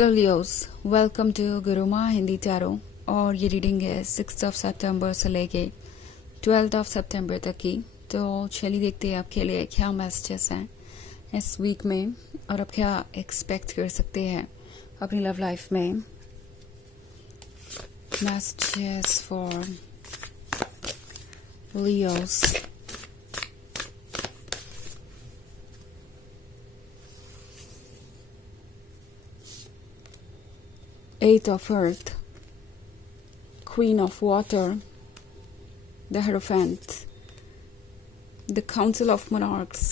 Hello Leos, welcome to Guruma Hindi tarot. और ये reading है 6 सितंबर से लेके 12 सितंबर तक की। तो चलिए देखते हैं आपके लिए क्या मैसेजेस हैं इस वीक में और आप क्या एक्सपेक्ट कर सकते हैं अपनी लव लाइफ में। Messages for Leos. Eight of Earth, Queen of Water, the Hierophant, the Council of Monarchs,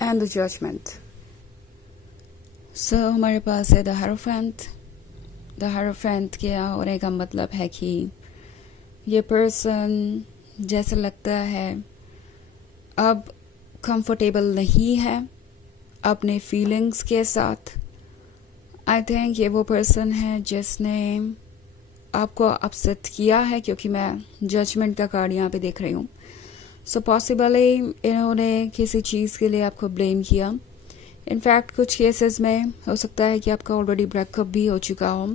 and the Judgment. So हमारे पास है the Hierophant. The Hierophant क्या होने का मतलब है कि ये पर्सन जैसा लगता है अब कंफर्टेबल नहीं है अपने फीलिंग्स के साथ। आई थिंक ये वो पर्सन है जिसने आपको अपसेट किया है, क्योंकि मैं जजमेंट का कार्ड यहाँ पे देख रही हूँ। सो पॉसिबली इन्होंने किसी चीज़ के लिए आपको ब्लेम किया। इनफैक्ट कुछ केसेस में हो सकता है कि आपका ऑलरेडी ब्रेकअप भी हो चुका हो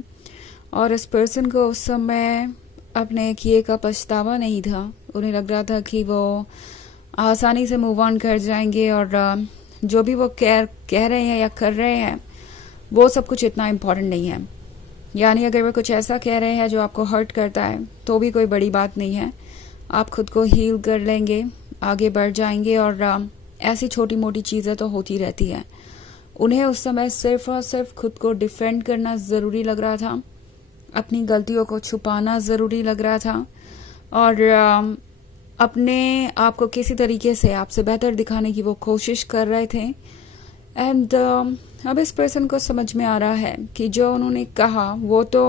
और इस पर्सन को उस समय अपने किए का पछतावा नहीं था। उन्हें लग रहा था कि वो आसानी से मूव ऑन कर जाएंगे और जो भी वो कह रहे हैं या कर रहे हैं वो सब कुछ इतना इम्पोर्टेंट नहीं है। यानी अगर वो कुछ ऐसा कह रहे हैं जो आपको हर्ट करता है तो भी कोई बड़ी बात नहीं है। आप खुद को हील कर लेंगे, आगे बढ़ जाएंगे और ऐसी छोटी मोटी चीज़ें तो होती रहती हैं। उन्हें उस समय सिर्फ और सिर्फ खुद को डिफेंड करना ज़रूरी लग रहा था, अपनी गलतियों को छुपाना ज़रूरी लग रहा था और अपने आप को किसी तरीके से आपसे बेहतर दिखाने की वो कोशिश कर रहे थे। एंड अब इस पर्सन को समझ में आ रहा है कि जो उन्होंने कहा वो तो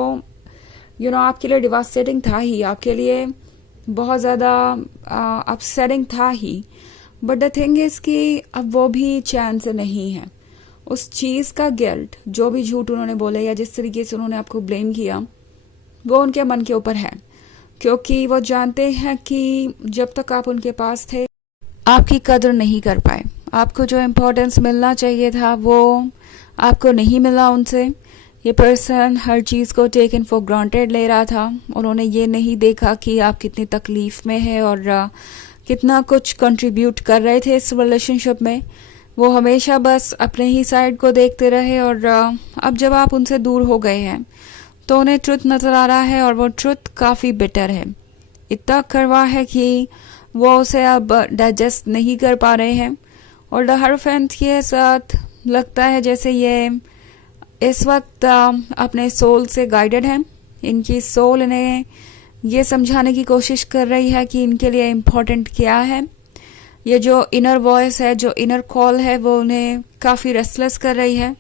आपके लिए डिवास्टेटिंग था ही, आपके लिए बहुत ज़्यादा अपसेटिंग था ही। बट द थिंग इज़ कि अब वो भी चैन से नहीं है। उस चीज़ का गिल्ट, जो भी झूठ उन्होंने बोले या जिस तरीके से उन्होंने आपको ब्लेम किया, वो उनके मन के ऊपर है, क्योंकि वो जानते हैं कि जब तक आप उनके पास थे आपकी कदर नहीं कर पाए। आपको जो इम्पोर्टेंस मिलना चाहिए था वो आपको नहीं मिला उनसे। ये पर्सन हर चीज़ को टेकन फॉर ग्रांटेड ले रहा था। उन्होंने ये नहीं देखा कि आप कितनी तकलीफ में हैं और कितना कुछ कंट्रीब्यूट कर रहे थे इस रिलेशनशिप में। वो हमेशा बस अपने ही साइड को देखते रहे और अब जब आप उनसे दूर हो गए हैं तो उन्हें ट्रुथ नज़र आ रहा है और वो ट्रुथ काफ़ी बिटर है। इतना कड़वा है कि वो उसे अब डाइजेस्ट नहीं कर पा रहे हैं। और द हierophant के साथ लगता है जैसे ये इस वक्त अपने सोल से गाइडेड है। इनकी सोल इन्हें ये समझाने की कोशिश कर रही है कि इनके लिए इम्पोर्टेंट क्या है। ये जो इनर वॉइस है, जो इनर कॉल है, वो उन्हें काफ़ी रेस्टलेस कर रही है।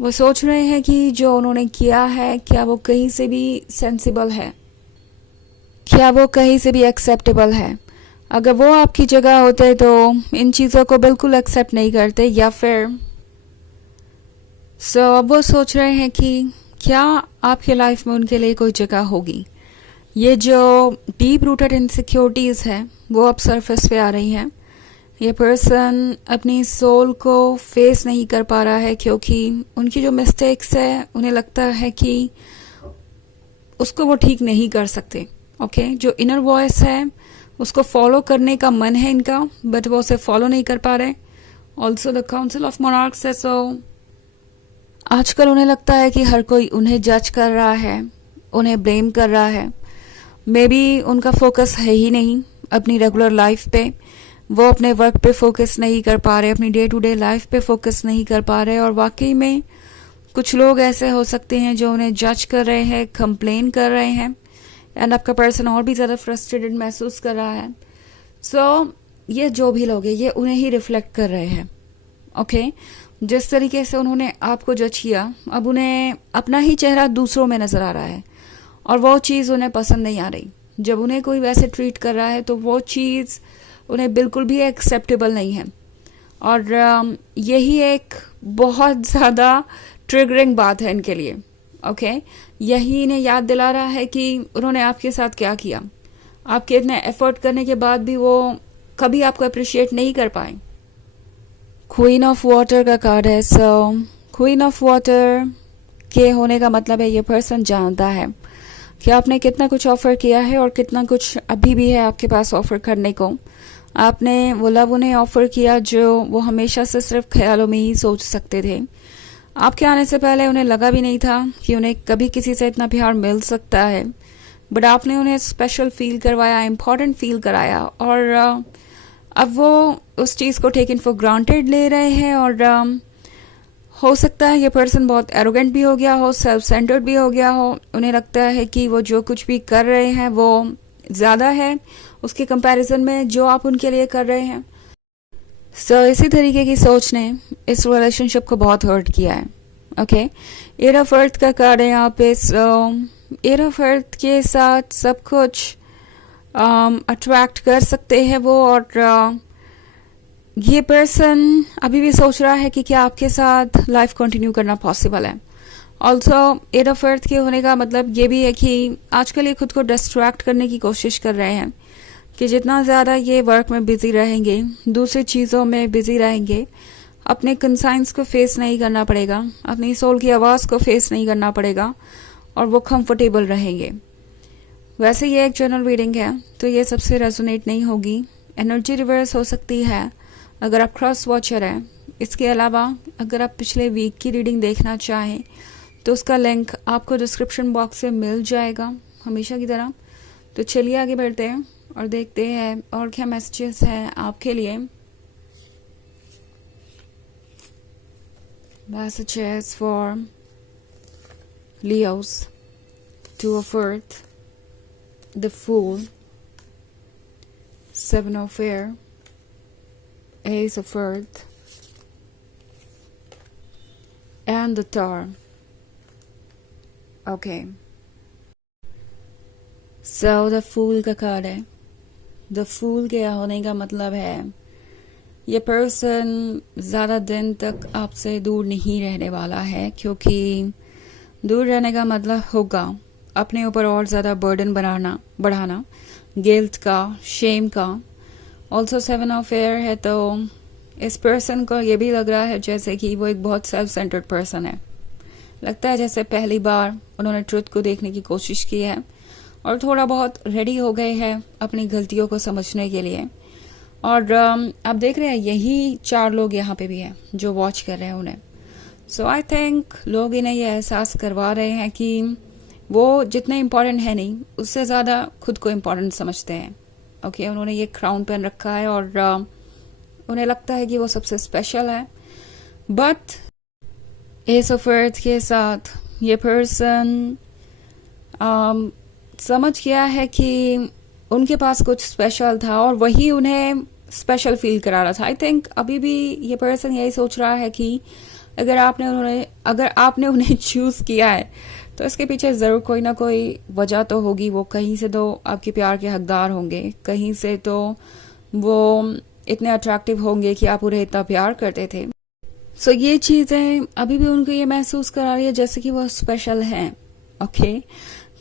वो सोच रहे हैं कि जो उन्होंने किया है क्या वो कहीं से भी सेंसिबल है, क्या वो कहीं से भी एक्सेप्टेबल है। अगर वो आपकी जगह होते तो इन चीज़ों को बिल्कुल एक्सेप्ट नहीं करते, या फिर अब वो सोच रहे हैं कि क्या आपके लाइफ में उनके लिए कोई जगह होगी। ये जो डीप रूटेड इनसिक्योरिटीज़ है वो अब सरफेस पे आ रही हैं। ये पर्सन अपनी सोल को फेस नहीं कर पा रहा है, क्योंकि उनकी जो मिस्टेक्स है उन्हें लगता है कि उसको वो ठीक नहीं कर सकते। ओके, जो इनर वॉइस है उसको फॉलो करने का मन है इनका, बट वो उसे फॉलो नहीं कर पा रहे। Also the council of monarchs है। सो आजकल उन्हें लगता है कि हर कोई उन्हें जज कर रहा है, उन्हें ब्लेम कर रहा है। मे बी उनका फोकस है ही नहीं अपनी रेगुलर लाइफ पे। वो अपने वर्क पे फोकस नहीं कर पा रहे, अपनी डे टू डे लाइफ पे फोकस नहीं कर पा रहे। और वाकई में कुछ लोग ऐसे हो सकते हैं जो उन्हें जज कर रहे हैं, कंप्लेन कर रहे हैं, एंड आपका पर्सन और भी ज़्यादा फ्रस्ट्रेटेड महसूस कर रहा है। सो ये जो भी लोग हैं ये उन्हें ही रिफ्लेक्ट कर रहे हैं। ओके, जिस तरीके से उन्होंने आपको जज किया, अब उन्हें अपना ही चेहरा दूसरों में नज़र आ रहा है और वो चीज़ उन्हें पसंद नहीं आ रही। जब उन्हें कोई वैसे ट्रीट कर रहा है तो वो चीज़ उन्हें बिल्कुल भी एक्सेप्टेबल नहीं है। और यही एक बहुत ज़्यादा ट्रिगरिंग बात है इनके लिए। ओके, यही इन्हें याद दिला रहा है कि उन्होंने आपके साथ क्या किया। आपके इतने एफर्ट करने के बाद भी वो कभी आपको अप्रिशिएट नहीं कर पाए। क्वीन ऑफ वाटर का कार्ड है। सो क्वीन ऑफ वाटर के होने का मतलब है ये पर्सन जानता है कि आपने कितना कुछ ऑफर किया है और कितना कुछ अभी भी है आपके पास ऑफर करने को। आपने वो लव उन्हें ऑफर किया जो वो हमेशा से सिर्फ ख्यालों में ही सोच सकते थे। आपके आने से पहले उन्हें लगा भी नहीं था कि उन्हें कभी किसी से इतना प्यार मिल सकता है, बट आपने उन्हें स्पेशल फील करवाया, इम्पोर्टेंट फील कराया, और अब वो उस चीज़ को टेकन फॉर ग्रांटेड ले रहे हैं। और हो सकता है ये पर्सन बहुत एरोगेंट भी हो गया हो, सेल्फ सेंटर्ड भी हो गया हो। उन्हें लगता है कि वो जो कुछ भी कर रहे हैं वो ज़्यादा है उसके कंपैरिजन में जो आप उनके लिए कर रहे हैं। इसी तरीके की सोच ने इस रिलेशनशिप को बहुत हर्ट किया है। ओके, एट ऑफ अर्थ का कार्ड है यहाँ पे। एट ऑफ अर्थ के साथ सब कुछ अट्रैक्ट कर सकते हैं वो, और ये पर्सन अभी भी सोच रहा है कि क्या आपके साथ लाइफ कंटिन्यू करना पॉसिबल है। ऑल्सो एट ऑफ अर्थ के होने का मतलब ये भी है कि आजकल ये खुद को डिस्ट्रैक्ट करने की कोशिश कर रहे हैं कि जितना ज़्यादा ये वर्क में बिजी रहेंगे, दूसरी चीज़ों में बिजी रहेंगे, अपने कंसाइंस को फेस नहीं करना पड़ेगा, अपनी सोल की आवाज़ को फेस नहीं करना पड़ेगा, और वो कंफर्टेबल रहेंगे। वैसे ये एक जनरल रीडिंग है तो ये सबसे रेजोनेट नहीं होगी। एनर्जी रिवर्स हो सकती है अगर आप क्रॉस वॉचर हैं। इसके अलावा अगर आप पिछले वीक की रीडिंग देखना चाहें तो उसका लिंक आपको डिस्क्रिप्शन बॉक्स से मिल जाएगा हमेशा की तरह। तो चलिए आगे बढ़ते हैं और देखते हैं और क्या मैसेजेस हैं आपके लिए। Messages for Leos, two of earth, the fool, seven of air, Ace of Earth, and the Tower. Okay. So the Fool का कार्ड है। The Fool के होने का मतलब है ये पर्सन ज़्यादा दिन तक आपसे दूर नहीं रहने वाला है, क्योंकि दूर रहने का मतलब होगा अपने ऊपर और ज़्यादा बर्डन बढ़ाना, गिल्ट का, शेम का। ऑल्सो सेवन ऑफ एयर है तो इस पर्सन को ये भी लग रहा है जैसे कि वो एक बहुत सेल्फ सेंटर्ड पर्सन है। लगता है जैसे पहली बार उन्होंने ट्रुथ को देखने की कोशिश की है और थोड़ा बहुत रेडी हो गए हैं अपनी गलतियों को समझने के लिए। और आप देख रहे हैं यही चार लोग यहाँ पे भी हैं जो वॉच कर रहे हैं उन्हें। सो आई थिंक लोग इन्हें ये एहसास करवा रहे हैं कि वो जितने इम्पोर्टेंट है नहीं, उससे ज़्यादा खुद को इम्पोर्टेंट समझते हैं। ओके, उन्होंने ये क्राउन पहन रखा है और उन्हें लगता है कि वो सबसे स्पेशल है। बट एस ऑफ अर्थ के साथ ये पर्सन समझ गया है कि उनके पास कुछ स्पेशल था और वही उन्हें स्पेशल फील करा रहा था। आई थिंक अभी भी ये पर्सन यही सोच रहा है कि अगर आपने उन्हें चूज किया है तो इसके पीछे जरूर कोई ना कोई वजह तो होगी। वो कहीं से तो आपके प्यार के हकदार होंगे, कहीं से तो वो इतने अट्रैक्टिव होंगे कि आप उन्हें इतना प्यार करते थे। सो ये चीजें अभी भी उनको ये महसूस करा रही है जैसे कि वो स्पेशल हैं। ओके,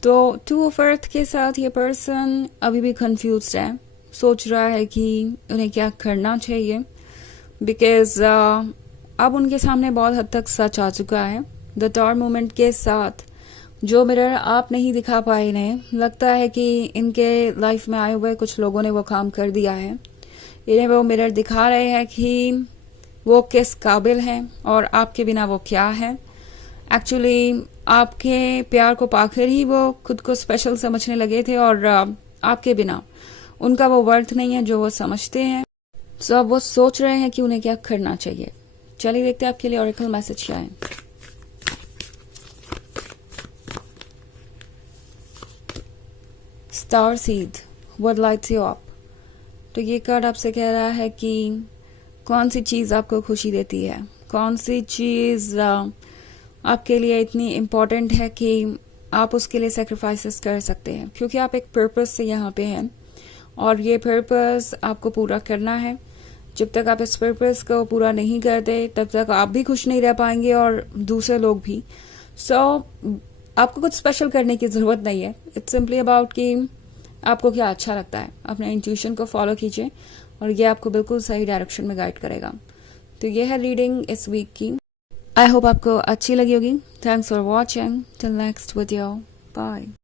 तो टू ऑफ अर्थ के साथ ये पर्सन अभी भी कंफ्यूज्ड है, सोच रहा है कि उन्हें क्या करना चाहिए, बिकॉज अब उनके सामने बहुत हद तक सच आ चुका है। द टॉर मोमेंट के साथ जो मिरर आप नहीं दिखा पाए इन्हें, लगता है कि इनके लाइफ में आए हुए कुछ लोगों ने वो काम कर दिया है। इन्हें वो मिरर दिखा रहे हैं कि वो किस काबिल हैं और आपके बिना वो क्या है। एक्चुअली आपके प्यार को पाकर ही वो खुद को स्पेशल समझने लगे थे और आपके बिना उनका वो वर्थ नहीं है जो वो समझते हैं। सो अब वो सोच रहे हैं कि उन्हें क्या करना चाहिए। चलिए देखते हैं आपके लिए ऑरेकल मैसेज क्या है। Star seed, what lights you up. तो ये कार्ड आपसे कह रहा है कि कौन सी चीज आपको खुशी देती है, कौन सी चीज आपके लिए इतनी इम्पोर्टेंट है कि आप उसके लिए सेक्रीफाइसेस कर सकते हैं, क्योंकि आप एक पर्पस से यहाँ पे हैं और ये पर्पस आपको पूरा करना है। जब तक आप इस पर्पस को पूरा नहीं करते तब तक आप भी खुश नहीं रह पाएंगे और दूसरे लोग भी। आपको कुछ स्पेशल करने की जरूरत नहीं है। इट्स सिंपली अबाउट कि आपको क्या अच्छा लगता है। अपने इंट्यूशन को फॉलो कीजिए और ये आपको बिल्कुल सही डायरेक्शन में गाइड करेगा। तो ये है रीडिंग इस वीक की। आई होप आपको अच्छी लगी होगी। Thanks for watching, till next video, bye.